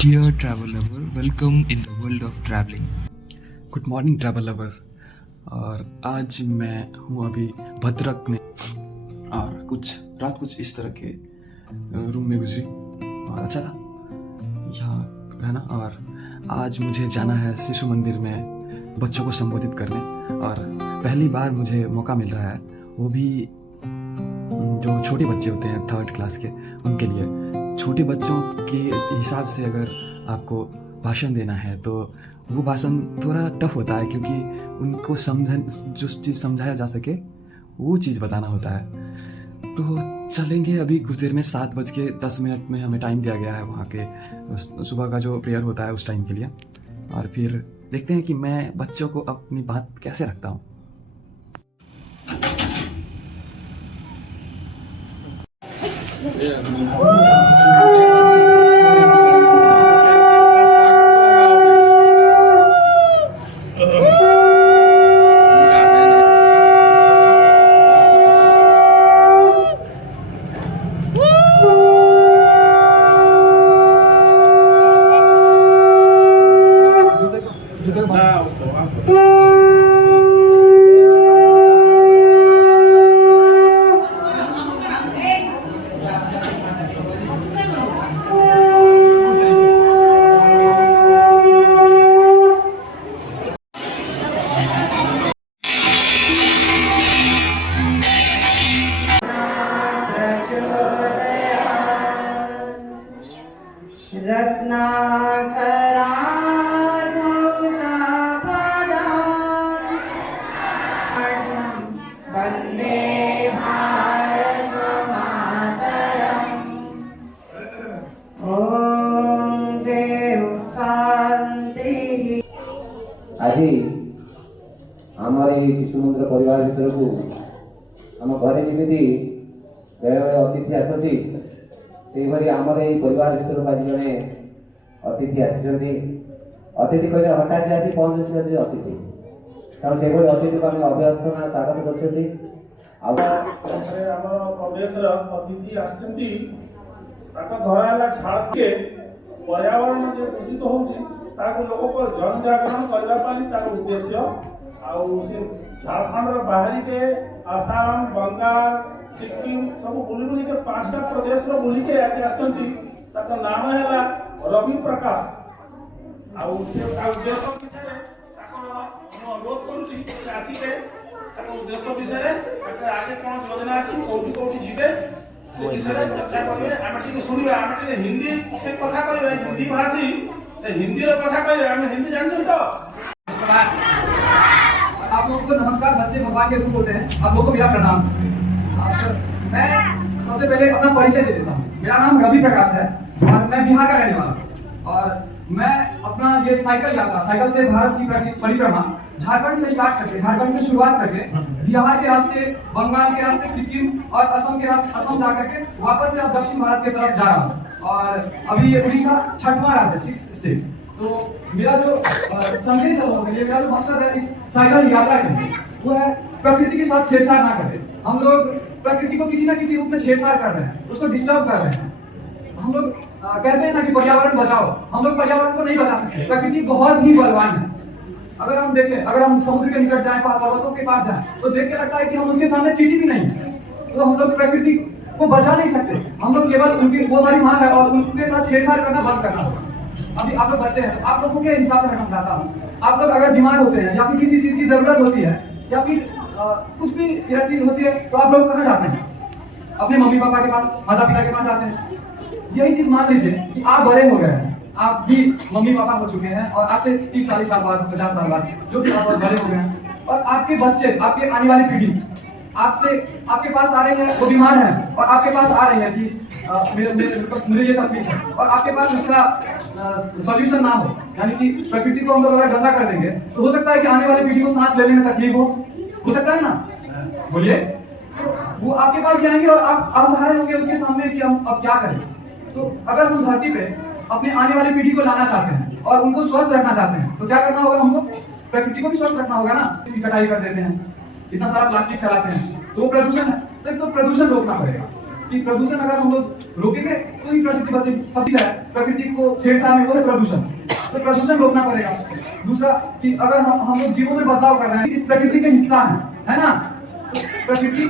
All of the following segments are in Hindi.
Dear travel lover, welcome in the world of traveling. Good morning travel lover. और आज मैं हूँ अभी भद्रक में और कुछ इस तरह के रूम में गुजरी और अच्छा था यहाँ रहना। और आज मुझे जाना है शिशु मंदिर में बच्चों को संबोधित करने, और पहली बार मुझे मौका मिल रहा है, वो भी जो छोटे बच्चे होते हैं 3rd क्लास के, उनके लिए। छोटे बच्चों के हिसाब से अगर आपको भाषण देना है तो वो भाषण थोड़ा टफ होता है, क्योंकि उनको जो चीज़ समझाया जा सके वो चीज़ बताना होता है। तो चलेंगे अभी कुछ देर में, 7:10 में हमें टाइम दिया गया है वहाँ के सुबह का जो प्रेयर होता है उस टाइम के लिए। और फिर देखते हैं कि मैं बच्चों को अपनी बात कैसे रखता हूँ। आज आमर शिशु मंदिर परिवार भर को आम घरे जमी बेले बेले अतिथि आसती से आमर ये परिवार भर आज जड़े अतिथि आसी। अतिथि कहले हठात आसी पहुंचे अतिथि, कारण से अतिथि को आम अभ्यर्थना स्वागत कर पर्यावरण जो दूषित होता लोक जन जागरण करने उद्देश्य झारखंड बाहरी के आसाम, बंगाल, सिक्किम सब बुली बुली के 5टा प्रदेश बुली के नाम है रवि प्रकाश। अनुरोध करुँचे उद्देश्य विषय आगे कौन योजना अच्छी कौटी कौटी जीवे चर्चा करेंगे। आम शुणा आम हिंदी कथा कह हिंदी भाषी हिंदी कथा कह हिंदी जानते तो। आप लोगों को नमस्कार। बच्चे भगवान के रूप होते हैं। आप लोगों को मेरा प्रणाम। मैं सबसे पहले अपना परिचय दे देता हूँ। मेरा नाम रवि प्रकाश है और मैं बिहार का रहने वाला हूँ। और मैं अपना ये साइकिल से भारत की परिक्रमा झारखंड से स्टार्ट करके, झारखंड से शुरुआत करके बिहार के रास्ते, बंगाल के रास्ते, सिक्किम और असम के रास्ते, असम जा करके वापस से अब दक्षिण भारत की तरफ जा रहा हूँ। और अभी ये उड़ीसा 6वां राज्य, 6th स्टेट। तो मेरा जो संदेश है लोगों के लिए, मेरा जो मकसद है इस साइकिल यात्रा के, वो है प्रकृति के साथ छेड़छाड़ ना करें। हम लोग प्रकृति को किसी ना किसी रूप में छेड़छाड़ कर रहे हैं, उसको डिस्टर्ब कर रहे हैं। हम लोग कहते हैं ना कि पर्यावरण बचाओ, हम लोग पर्यावरण को नहीं बचा सकते। प्रकृति बहुत ही बलवान है। अगर हम देखें, अगर हम समुद्र के निकट जाएं, पर्वतों के पास जाएं, तो देख के लगता है कि हम उसके सामने चींटी भी नहीं है। तो हम लोग प्रकृति को बचा नहीं सकते। हम लोग केवल उनकी, वो हमारी माँ है और उनके साथ छेड़छाड़ करना बंद करना होगा। अभी आप लोग बच्चे हैं, आप लोगों के हिसाब से मैं समझाता हूँ। आप लोग अगर बीमार होते हैं या फिर किसी चीज की जरूरत होती है या फिर कुछ भी ऐसी होती है, तो आप लोग कहाँ जाते हैं? अपने मम्मी पापा के पास, माता पिता के पास जाते हैं। यही चीज मान लीजिए कि आप बड़े हो गए हैं, आप भी मम्मी पापा हो चुके हैं, और आज से 30-40 साल बाद, 50 साल बाद जो भी आप बड़े हो गए हैं, और आपके बच्चे, आपके आने वाली पीढ़ी आपके पास आ रही है, वो बीमार है और आपके पास आ रही है कि मुझे ये तकलीफ है, और आपके पास उसका सॉल्यूशन ना हो, यानी कि प्रकृति को हम लोग अगर गंदा कर देंगे तो हो सकता है कि आने वाली पीढ़ी को सांस लेने में तकलीफ हो सकता है ना? बोलिए। वो आपके पास जाएंगे और आप असहाय होंगे उसके सामने कि हम अब क्या करें। तो अगर हम धरती पे अपने आने वाली पीढ़ी को लाना चाहते हैं और उनको स्वस्थ रखना चाहते हैं, तो क्या करना होगा? हमको प्रकृति को भी स्वस्थ रखना होगा ना। कटाई कर देते हैं, इतना सारा प्लास्टिक फैलाते हैं, तो प्रदूषण है। तो एक तो प्रदूषण रोकना पड़ेगा। कि प्रदूषण अगर हम लोग रोकेंगे तो ही प्रकृति बचे। सब चीज है, प्रकृति को छेड़छाड़ में वो है प्रदूषण, तो प्रदूषण रोकना पड़ेगा। दूसरा कि अगर हम लोग जीवन में बदलाव कर रहे हैं, इस प्रकृति के हिस्सा है ना, तो प्रकृति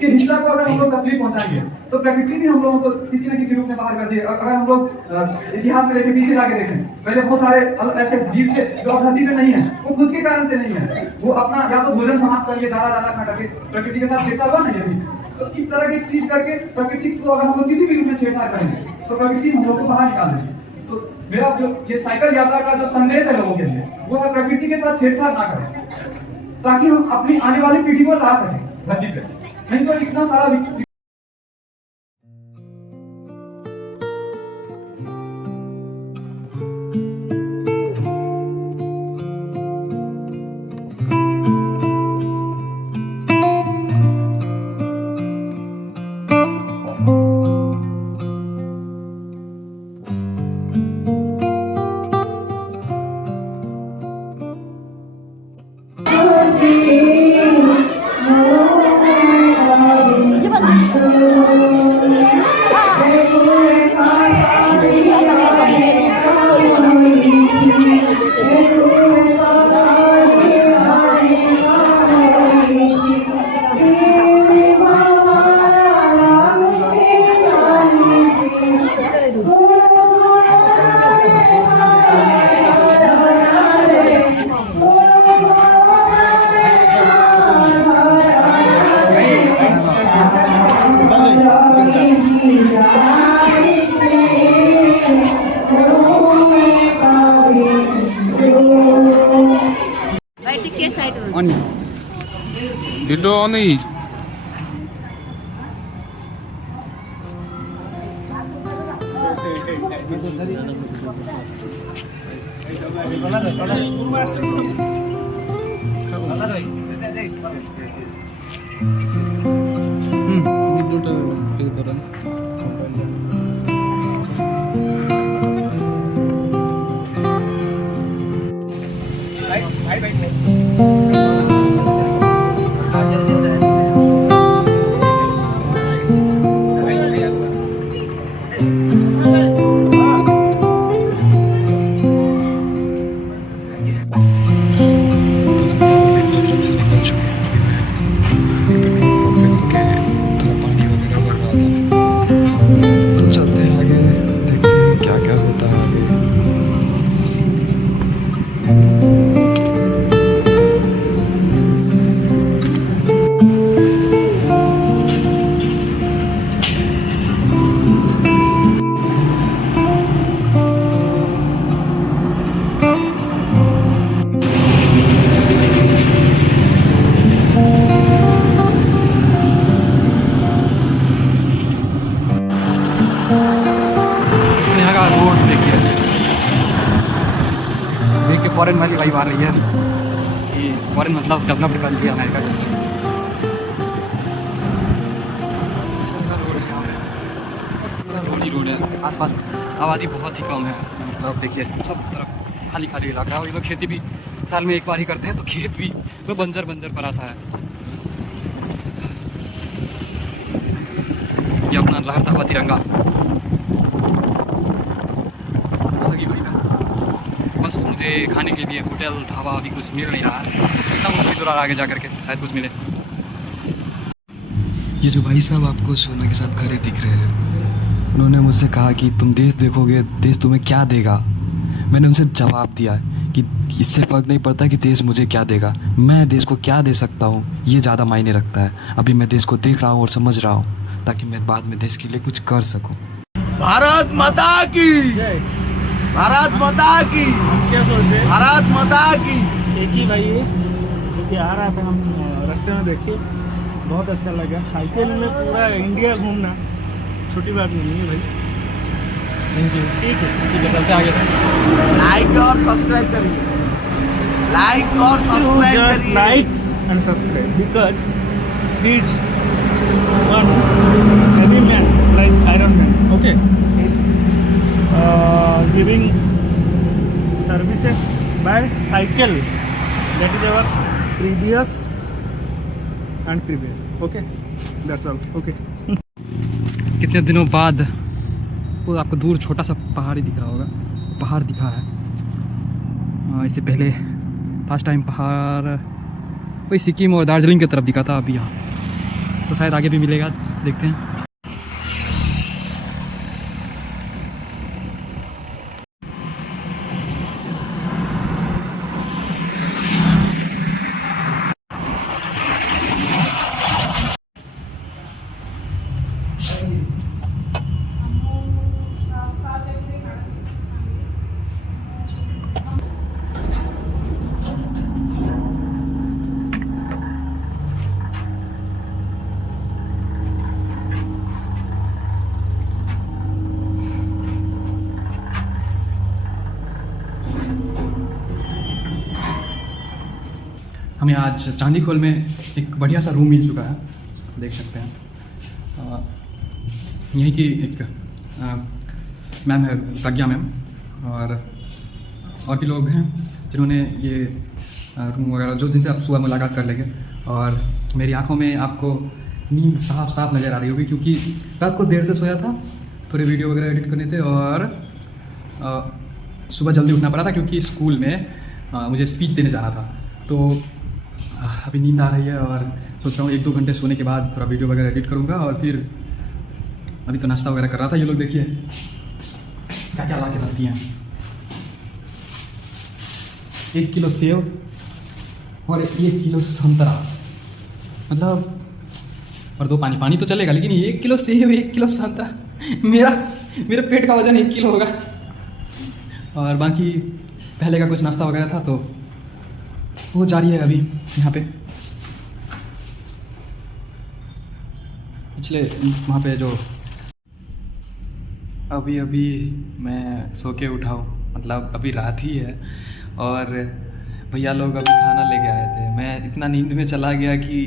के हिस्सा को अगर हम लोग तकलीफ पहुंचाएंगे तो प्रकृति भी हम लोगों को किसी न किसी रूप में बाहर कर दिए। अगर हम लोग इतिहास में देखें, पीछे जाके देखें, पहले बहुत सारे ऐसे जीव थे जो धरती पे नहीं है, वो खुद के कारण से नहीं है, वो अपना या तो भोजन समाप्त कर लिए, ज्यादा खा करके प्रकृति के साथ छेड़छाड़ हुआ नहीं अभी। तो इस तरह की चीज करके प्रकृति को अगर हम लोग किसी भी रूप में छेड़छाड़ करेंगे तो प्रकृति हम लोग को बाहर निकाल देगी। तो मेरा जो ये साइकिल यात्रा का जो संदेश है लोगों के लिए, वो है प्रकृति के साथ छेड़छाड़ ना करें, ताकि हम अपनी आने वाली पीढ़ी को ला सकें धरती पे। नहीं तो इतना सारा Dito ano eh. फॉरेन वाली वाइब आ रही है कि फॉरेन मतलब डेवलप्ड कंट्री अमेरिका जैसा। इस तरह का रोड है यहाँ पे, पूरा रोड ही रोड है, आसपास आबादी बहुत ही कम है। मतलब देखिए सब तरफ खाली खाली इलाका है, और ये लोग खेती भी साल में एक बार ही करते हैं, तो खेत भी तो बंजर पड़ा सा है। ये अपना लहरता हुआ तिरंगा अलग ही भाई का। बस मुझे खाने के लिए होटल ढाबा अभी कुछ मिल नहीं रहा है, इतना मुश्किल दूर आगे जा करके शायद कुछ मिले। ये जो भाई साहब आपको सोना के साथ खड़े दिख रहे हैं, उन्होंने मुझसे कहा कि तुम देश देखोगे, देश तुम्हें क्या देगा। मैंने उनसे जवाब दिया कि इससे फर्क नहीं पड़ता कि देश मुझे क्या देगा, मैं देश को क्या दे सकता हूँ, ये ज़्यादा मायने रखता है। अभी मैं देश को देख रहा हूँ और समझ रहा हूँ, ताकि मैं बाद में देश के लिए कुछ कर सकूँ। भारत माता की, भारत माता की, क्या सोचे? भारत माता की। एक ही भाई क्योंकि आ रहा था, हम रास्ते में देखे, बहुत अच्छा लगा। साइकिल में पूरा इंडिया घूमना छोटी बात नहीं है भाई। ठीक है, चलते आगे। लाइक और सब्सक्राइब करिए, लाइक और सब्सक्राइब करिए, like and subscribe because he is one heavy man like Iron Man, okay, giving services by cycle, that is our previous, okay, that's all, okay. कितने दिनों बाद वो आपको दूर छोटा सा पहाड़ ही दिख रहा होगा, पहाड़ दिखा है। इससे पहले फर्स्ट टाइम पहाड़ वही सिक्किम और दार्जिलिंग की तरफ दिखा था, अभी यहाँ तो शायद आगे भी मिलेगा, देखते हैं। हमें आज चांदी खोल में एक बढ़िया सा रूम मिल चुका है, देख सकते हैं। यहीं की एक मैम है, प्रज्ञा मैम, और भी लोग हैं जिन्होंने ये रूम वगैरह जो जिनसे आप सुबह मुलाकात कर लेंगे। और मेरी आंखों में आपको नींद साफ साफ नज़र आ रही होगी, क्योंकि रात को देर से सोया था, थोड़े वीडियो वगैरह एडिट करने थे, और सुबह जल्दी उठना पड़ा था क्योंकि स्कूल में मुझे स्पीच देने जाना था। तो अभी नींद आ रही है और सोच रहा हूँ 1-2 घंटे सोने के बाद थोड़ा वीडियो वगैरह एडिट करूँगा। और फिर अभी तो नाश्ता वगैरह कर रहा था। ये लोग देखिए क्या क्या ला के रखती हैं, 1 किलो सेव और 1 किलो संतरा, मतलब, और 2 पानी तो चलेगा, लेकिन 1 किलो सेव 1 किलो संतरा, मेरे पेट का वजन 1 किलो होगा। और बाकी पहले का कुछ नाश्ता वगैरह था तो वो जारी है अभी यहाँ पे। पिछले वहाँ पे जो अभी मैं सो के उठा हूँ, मतलब अभी रात ही है, और भैया लोग अभी खाना लेके आए थे। मैं इतना नींद में चला गया कि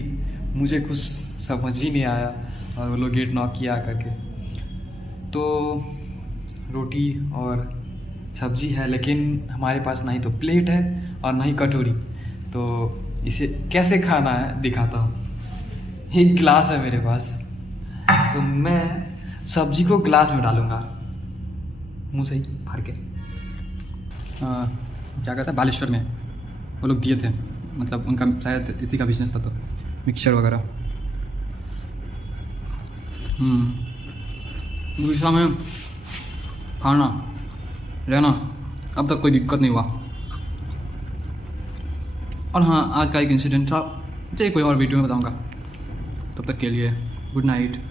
मुझे कुछ समझ ही नहीं आया, और वो लोग गेट नॉक किया करके। तो रोटी और सब्जी है, लेकिन हमारे पास ना ही तो प्लेट है और ना ही कटोरी। तो इसे कैसे खाना है दिखाता हूँ। एक गिलास है मेरे पास, तो मैं सब्जी को गिलास में डालूँगा मुँह से ही फाड़ के। क्या कहता है, बालेश्वर में वो लोग दिए थे, मतलब उनका शायद इसी का बिजनेस था, तो मिक्सचर वगैरह। उड़ीसा में खाना रहना अब तक कोई दिक्कत नहीं हुआ। और हाँ, आज का एक इंसिडेंट था, चलिए कोई और वीडियो में बताऊंगा। तब तक के लिए गुड नाइट।